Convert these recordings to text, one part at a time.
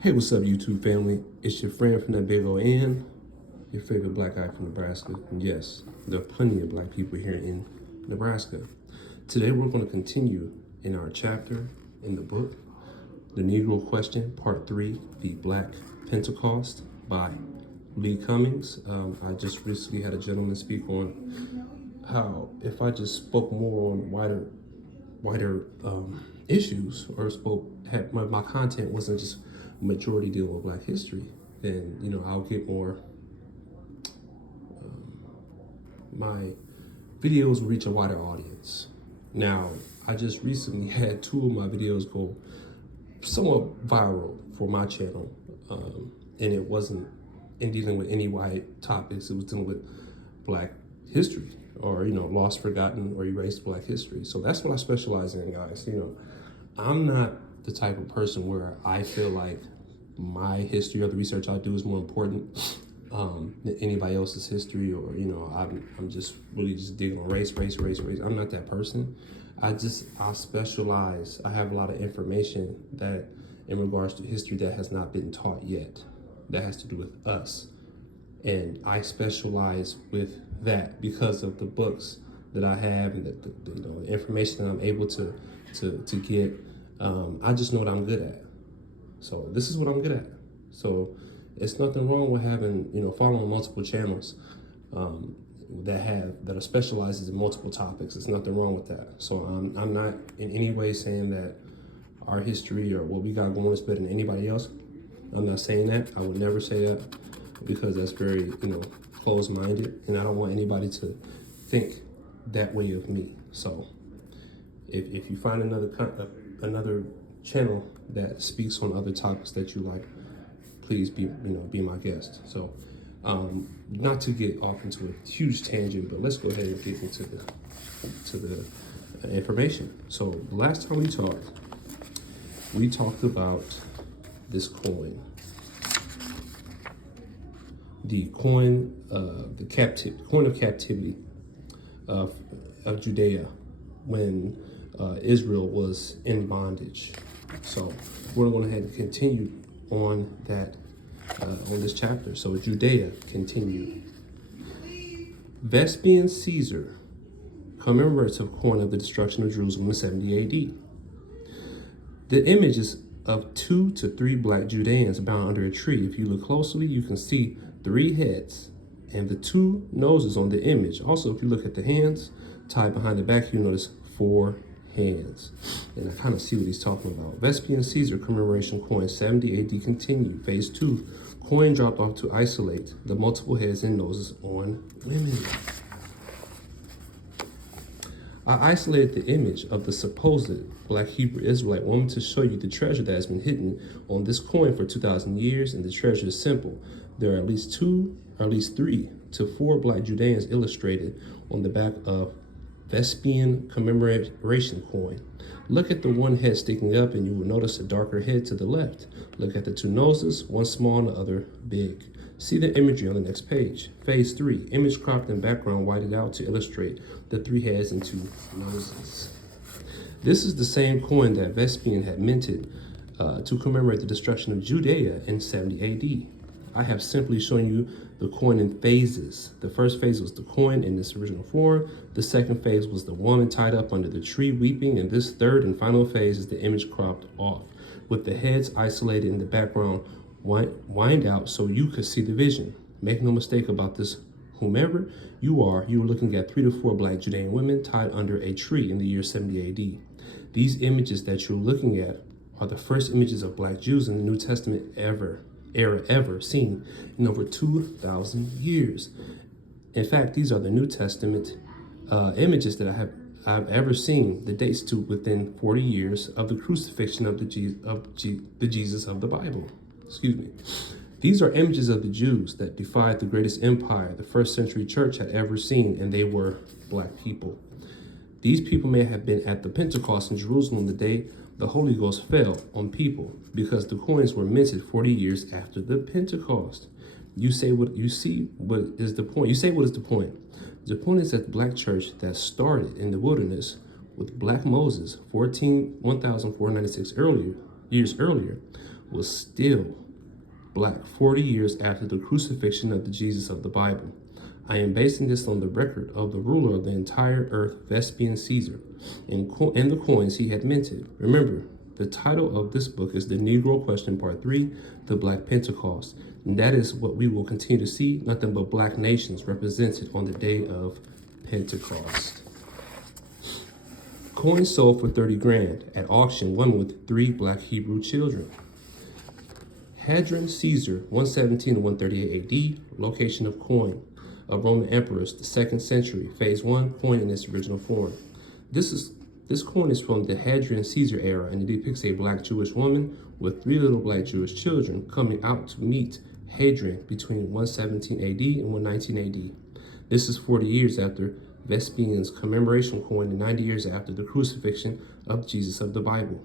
Hey, what's up, YouTube family? It's your friend from the Big O N, your favorite black guy from Nebraska. And yes, there are plenty of black people here in Nebraska. Today, we're going to continue in our chapter in the book, The Negro Question, Part 3, The Black Pentecost by Lee Cummings. I just recently had a gentleman speak on how if I just spoke more on wider issues, or had my content wasn't just majority dealing with Black history, then I'll get more. My videos will reach a wider audience. Now, I just recently had two of my videos go somewhat viral for my channel, and it wasn't in dealing with any white topics. It was dealing with Black history, or lost, forgotten, or erased Black history. So that's what I specialize in, guys. I'm not the type of person where I feel like my history or the research I do is more important than anybody else's history, or I'm just really just digging on race. I'm not that person. I specialize. I have a lot of information that in regards to history that has not been taught yet, that has to do with us, and I specialize with that because of the books that I have and the information that I'm able to get. I just know what I'm good at. So this is what I'm good at. So it's nothing wrong with having, following multiple channels that are specialized in multiple topics. There's nothing wrong with that. So I'm not in any way saying that our history or what we got going is better than anybody else. I'm not saying that. I would never say that, because that's very, closed-minded, and I don't want anybody to think that way of me. So if you find another channel that speaks on other topics that you like, please be my guest. So not to get off into a huge tangent, but let's go ahead and get into the information. So the last time we talked about this coin, the coin of captivity of Judea, when Israel was in bondage. So we're going to head and continue on that on this chapter. So Judea continued. Vespasian Caesar, commemorative coin of the destruction of Jerusalem in 70 AD. The image is of 2 to 3 black Judeans bound under a tree. If you look closely, you can see 3 heads and the 2 noses on the image. Also, if you look at the hands tied behind the back, you notice 4 hands. And I kind of see what he's talking about. Vespasian Caesar commemoration coin, 70 AD continued. Phase 2, coin dropped off to isolate the multiple heads and noses on women. I isolated the image of the supposed black Hebrew Israelite woman to show you the treasure that has been hidden on this coin for 2,000 years, and the treasure is simple. There are at least 3 to 4 black Judeans illustrated on the back of Vespasian commemoration coin. Look at the one head sticking up and you will notice a darker head to the left. Look at the 2 noses, one small and the other big. See the imagery on the next page. Phase 3, image cropped and background whited out to illustrate the 3 heads and 2 noses. This is the same coin that Vespasian had minted to commemorate the destruction of Judea in 70 AD. I have simply shown you the coin in phases. The first phase was the coin in its original form. The second phase was the woman tied up under the tree weeping. And this third and final phase is the image cropped off, with the heads isolated in the background, wind out so you could see the vision. Make no mistake about this. Whomever you are looking at 3 to 4 black Judean women tied under a tree in the year 70 AD. These images that you're looking at are the first images of black Jews in the New Testament era ever seen in over 2,000 years. In fact, these are the New Testament images that I've ever seen. The dates to within 40 years of the crucifixion of the Jesus of the Bible. Excuse me. These are images of the Jews that defied the greatest empire the first century church had ever seen, and they were black people. These people may have been at the Pentecost in Jerusalem the day the Holy Ghost fell on people, because the coins were minted 40 years after the Pentecost. You say what is the point? You say what is the point? The point is that the black church that started in the wilderness with black Moses 1,496 years earlier was still black 40 years after the crucifixion of the Jesus of the Bible. I am basing this on the record of the ruler of the entire earth, Vespasian Caesar, and the coins he had minted. Remember, the title of this book is The Negro Question, Part 3, The Black Pentecost. And that is what we will continue to see, nothing but black nations represented on the day of Pentecost. Coins sold for 30 grand. At auction, one with 3 black Hebrew children. Hadrian Caesar, 117 to 138 AD, location of coin of Roman emperors, the 2nd century, phase 1, coin in its original form. This coin is from the Hadrian Caesar era, and it depicts a black Jewish woman with 3 little black Jewish children coming out to meet Hadrian between 117 AD and 119 AD. This is 40 years after Vespasian's commemoration coin and 90 years after the crucifixion of Jesus of the Bible.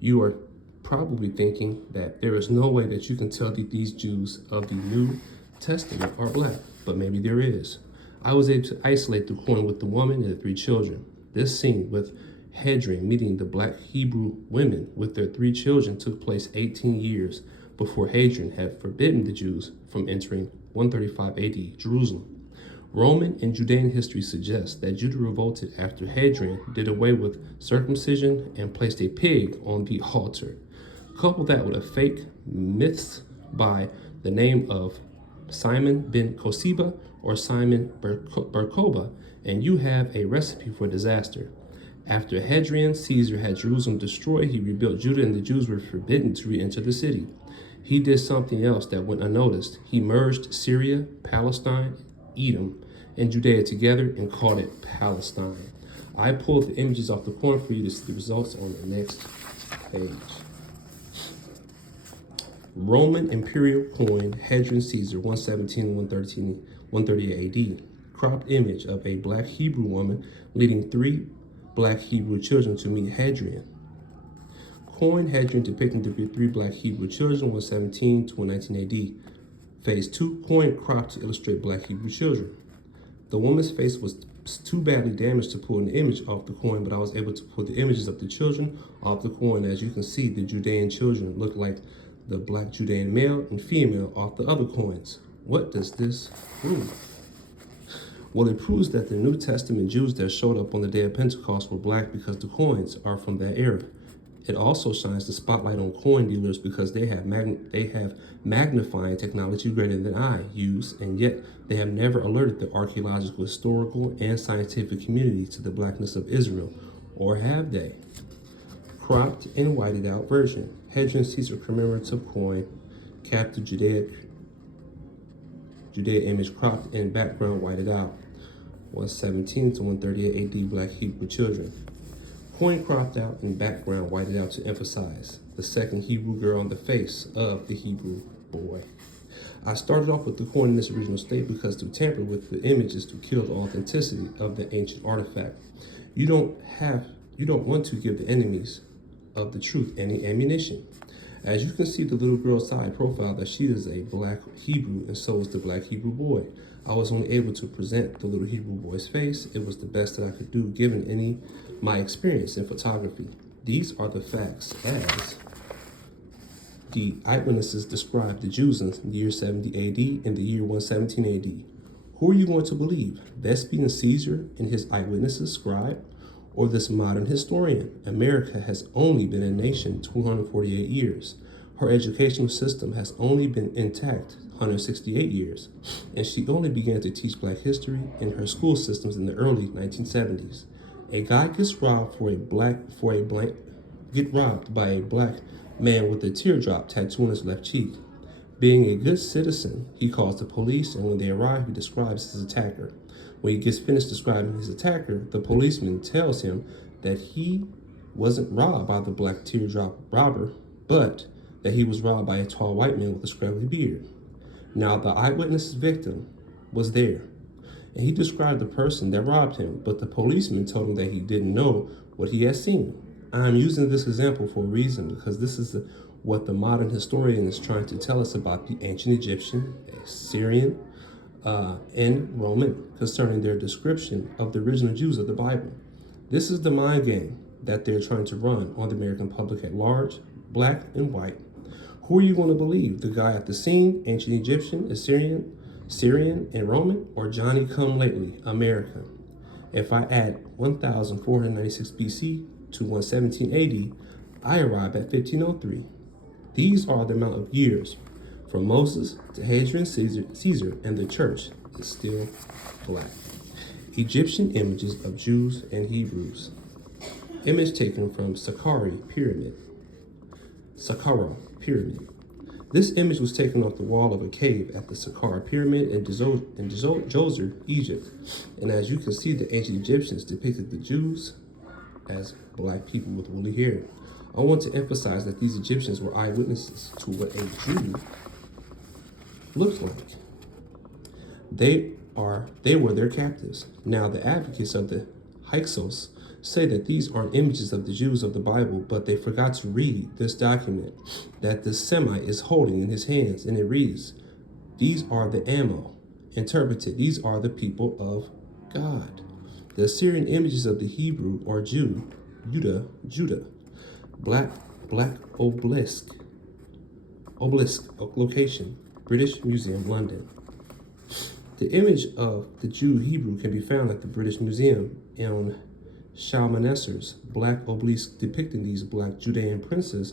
You are probably thinking that there is no way that you can tell that these Jews of the New Testament are black, but maybe there is. I was able to isolate the coin with the woman and the 3 children. This scene with Hadrian meeting the black Hebrew women with their 3 children took place 18 years before Hadrian had forbidden the Jews from entering 135 AD Jerusalem. Roman and Judean history suggests that Judah revolted after Hadrian did away with circumcision and placed a pig on the altar. Couple that with a fake myth by the name of Simon ben Kosiba or Simon Berkoba, and you have a recipe for disaster. After Hadrian Caesar had Jerusalem destroyed, he rebuilt Judah and the Jews were forbidden to re-enter the city. He did something else that went unnoticed. He merged Syria, Palestine, Edom, and Judea together and called it Palestine. I pulled the images off the coin for you to see the results on the next page. Roman imperial coin, Hadrian Caesar, 117 138 AD. Cropped image of a black Hebrew woman leading 3 black Hebrew children to meet Hadrian. Coin Hadrian depicting the 3 black Hebrew children, 117 to 119 AD. Phase 2, coin cropped to illustrate black Hebrew children. The woman's face was too badly damaged to pull an image off the coin, but I was able to pull the images of the children off the coin. As you can see, the Judean children look like the black Judean male and female off the other coins. What does this prove? Well, it proves that the New Testament Jews that showed up on the day of Pentecost were black because the coins are from that era. It also shines the spotlight on coin dealers because they have magnifying technology greater than I use, and yet they have never alerted the archaeological, historical, and scientific community to the blackness of Israel, or have they? Cropped and whited out version. Hadrian Caesar commemorative coin, captured Judea image cropped and background whited out. 117 to 138 AD black Hebrew children. Coin cropped out and background whited out to emphasize the second Hebrew girl on the face of the Hebrew boy. I started off with the coin in its original state because to tamper with the image is to kill the authenticity of the ancient artifact. You don't want to give the enemies of the truth any ammunition. As you can see the little girl's side profile that she is a black Hebrew and so is the black Hebrew boy. I was only able to present the little Hebrew boy's face. It was the best that I could do given my experience in photography. These are the facts as the eyewitnesses described the Jews in the year 70 AD and the year 117 AD. Who are you going to believe? Vespasian Caesar and his eyewitnesses scribe, or this modern historian? America has only been a nation 248 years. Her educational system has only been intact 168 years, and she only began to teach black history in her school systems in the early 1970s. A guy gets robbed by a black man with a teardrop tattoo on his left cheek. Being a good citizen, he calls the police, and when they arrive, he describes his attacker. When he gets finished describing his attacker, the policeman tells him that he wasn't robbed by the black teardrop robber, but that he was robbed by a tall white man with a scraggly beard. Now, the eyewitness victim was there, and he described the person that robbed him, but the policeman told him that he didn't know what he had seen. I'm using this example for a reason, because this is what the modern historian is trying to tell us about the ancient Egyptian, Syrian, and Roman concerning their description of the original Jews of the Bible. This is the mind game that they're trying to run on the American public at large, black and white. Who are you going to believe? The guy at the scene, ancient Egyptian, Assyrian, Syrian, and Roman, or Johnny come lately, American? If I add 1496 BC to 117 AD, I arrive at 1503. These are the amount of years from Moses to Hadrian Caesar, and the church is still black. Egyptian images of Jews and Hebrews. Image taken from Saqqara Pyramid. This image was taken off the wall of a cave at the Saqqara Pyramid in Djoser, Egypt. And as you can see, the ancient Egyptians depicted the Jews as black people with woolly hair. I want to emphasize that these Egyptians were eyewitnesses to what a Jew looked like. They were their captives. Now, the advocates of the Hyksos say that these aren't images of the Jews of the Bible, but they forgot to read this document that the Semite is holding in his hands, and it reads, "These are the Ammo." Interpreted, these are the people of God. The Assyrian images of the Hebrew or Judah, black obelisk location, British Museum, London. The image of the Jew Hebrew can be found at the British Museum in Shalmaneser's black obelisk depicting these black Judean princes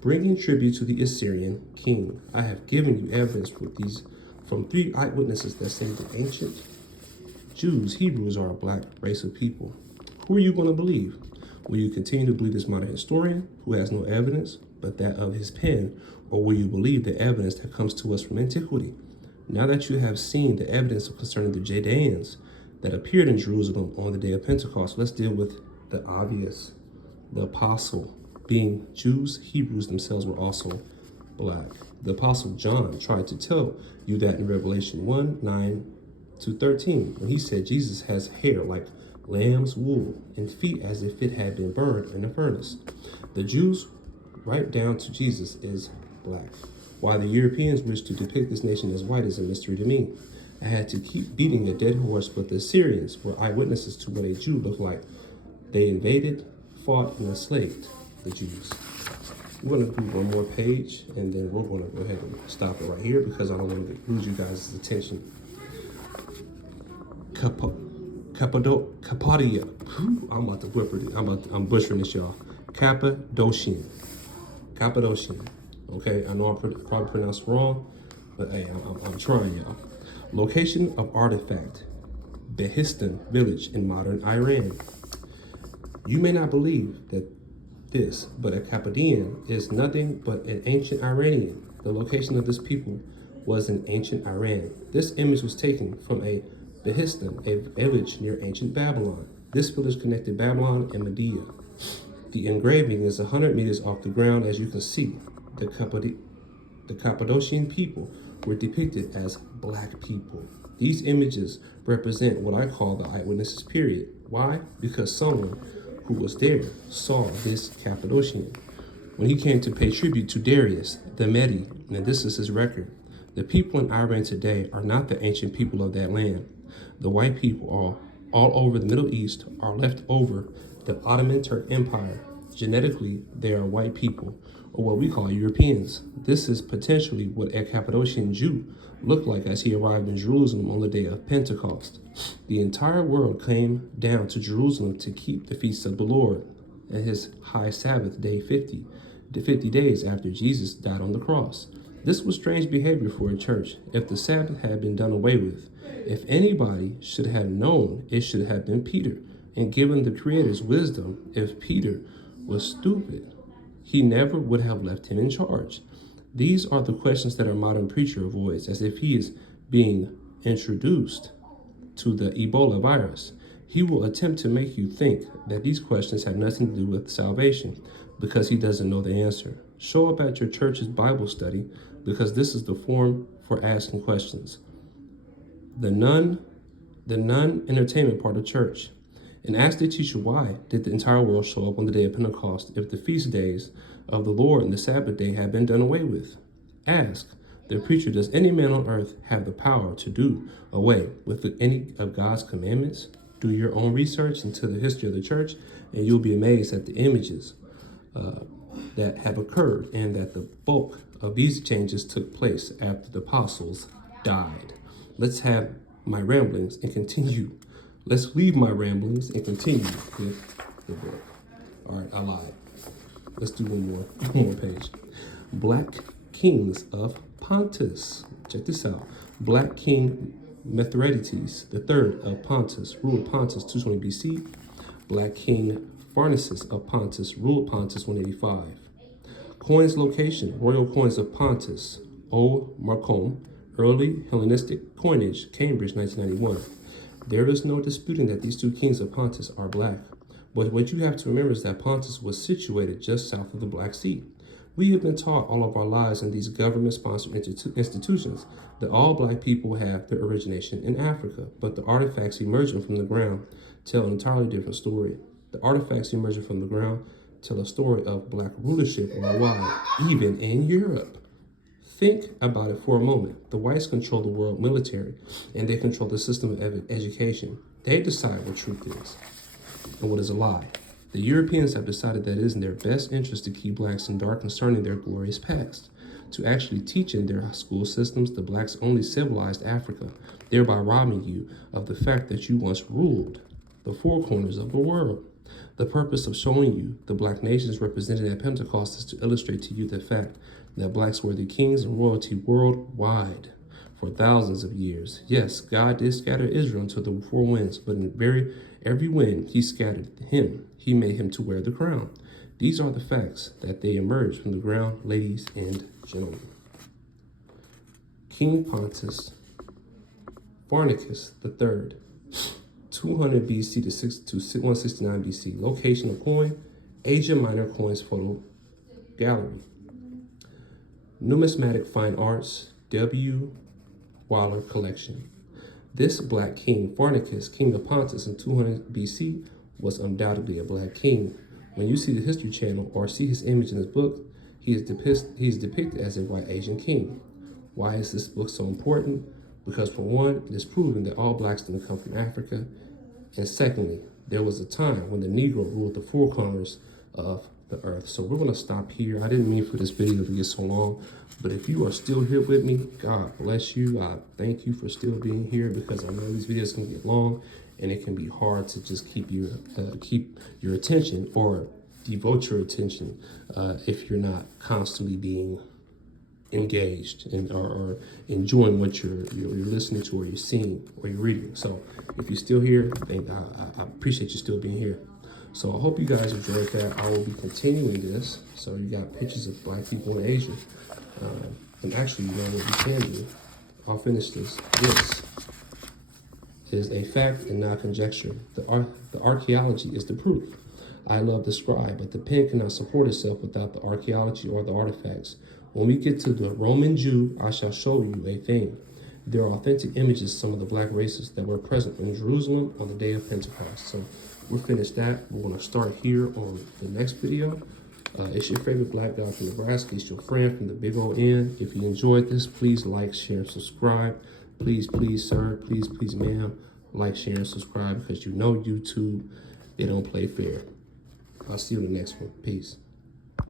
bringing tribute to the Assyrian king. I have given you evidence with these from 3 eyewitnesses that say the ancient Jews, Hebrews, are a black race of people. Who are you going to believe? Will you continue to believe this modern historian who has no evidence but that of his pen, or will you believe the evidence that comes to us from antiquity? Now that you have seen the evidence concerning the Judeans that appeared in Jerusalem on the day of Pentecost, let's deal with the obvious. The apostle, being Jews, Hebrews themselves were also black. The apostle John tried to tell you that in Revelation 1:9-13, when he said Jesus has hair like lamb's wool and feet as if it had been burned in a furnace. The Jews, right down to Jesus, is black. Why the Europeans wish to depict this nation as white is a mystery to me. I had to keep beating a dead horse, but the Assyrians were eyewitnesses to what a Jew looked like. They invaded, fought, and enslaved the Jews. We're going to do one more page, and then we're going to go ahead and stop it right here because I don't want to lose you guys' attention. Cappadocia. I'm about to whip it. I'm butchering this, y'all. Cappadocian. Okay, I know I probably pronounced wrong, but hey, I'm trying, y'all. Location of artifact: Behistun village in modern Iran. You may not believe that this, but a Cappadocian is nothing but an ancient Iranian. The location of this people was in ancient Iran. This image was taken from a Behistun, a village near ancient Babylon. This village connected Babylon and Media. The engraving is 100 meters off the ground. As you can see, the Cappadocian people were depicted as black people. These images represent what I call the eyewitnesses period. Why? Because someone who was there saw this Cappadocian when he came to pay tribute to Darius the Mede, and this is his record. The people in Iran today are not the ancient people of that land. The white people all over the Middle East are left over the Ottoman Turk Empire. Genetically, they are white people, or what we call Europeans. This is potentially what a Cappadocian Jew looked like as he arrived in Jerusalem on the day of Pentecost. The entire world came down to Jerusalem to keep the feast of the Lord and his high Sabbath day 50 days after Jesus died on the cross. This was strange behavior for a church. If the Sabbath had been done away with, if anybody should have known, it should have been Peter. And given the Creator's wisdom, if Peter was stupid, he never would have left him in charge. These are the questions that our modern preacher avoids, as if he is being introduced to the Ebola virus. He will attempt to make you think that these questions have nothing to do with salvation because he doesn't know the answer. Show up at your church's Bible study because this is the forum for asking questions. The non-entertainment part of church. And ask the teacher, why did the entire world show up on the day of Pentecost if the feast days of the Lord and the Sabbath day had been done away with? Ask the preacher, does any man on earth have the power to do away with any of God's commandments? Do your own research into the history of the church, and you'll be amazed at the images that have occurred, and that the bulk of these changes took place after the apostles died. Let's have my ramblings and continue. Let's leave my ramblings and continue with the book. All right, I lied. Let's do one more page. Black kings of Pontus. Check this out. Black King Mithridates III of Pontus ruled Pontus 220 BC. Black King Pharnaces of Pontus ruled Pontus 185. Coins location, royal coins of Pontus, O Marcom, early Hellenistic coinage, Cambridge 1991. There is no disputing that these two kings of Pontus are black. But what you have to remember is that Pontus was situated just south of the Black Sea. We have been taught all of our lives in these government-sponsored institutions that all black people have their origination in Africa, but the artifacts emerging from the ground tell an entirely different story. The artifacts emerging from the ground tell a story of black rulership worldwide, even in Europe. Think about it for a moment. The whites control the world military, and they control the system of education. They decide what truth is and what is a lie. The Europeans have decided that it is in their best interest to keep blacks in dark concerning their glorious past, to actually teach in their school systems the blacks only civilized Africa, thereby robbing you of the fact that you once ruled the four corners of the world. The purpose of showing you the black nations represented at Pentecost is to illustrate to you the fact that blacks were the kings and royalty worldwide for thousands of years. Yes, God did scatter Israel into the four winds, but in every wind he scattered him. He made him to wear the crown. These are the facts that they emerged from the ground, ladies and gentlemen. King Pontus Pharnaces III, 200 BC to 169 BC. Location of coin, Asia Minor Coins Photo Gallery. Numismatic Fine Arts, W. Waller Collection. This black king, Pharnaces, king of Pontus in 200 BC, was undoubtedly a black king. When you see the History Channel or see his image in his book, he is depicted as a white Asian king. Why is this book so important? Because for one, it is proven that all blacks didn't come from Africa. And secondly, there was a time when the Negro ruled the four corners of the earth. So we're going to stop here. I didn't mean for this video to get so long, but if you are still here with me, God bless you. I thank you for still being here, because I know these videos can get long and it can be hard to just keep your attention or devote your attention if you're not constantly being engaged and or enjoying what you're listening to, or you're seeing, or you're reading. So if you're still here, I appreciate you still being here. So I hope you guys enjoyed that. I will be continuing this. So you got pictures of black people in Asia. And actually, you know what you can do? I'll finish this. This is a fact and not conjecture. The archaeology is the proof. I love the scribe, but the pen cannot support itself without the archaeology or the artifacts. When we get to the Roman Jew, I shall show you a thing. There are authentic images of some of the black races that were present in Jerusalem on the day of Pentecost. So we're finished that. We're going to start here on the next video. It's your favorite black guy from Nebraska. It's your friend from the Big O N. If you enjoyed this, please like, share, and subscribe. Please, please, sir. Please, please, ma'am. Like, share, and subscribe, because you know YouTube, they don't play fair. I'll see you in the next one. Peace.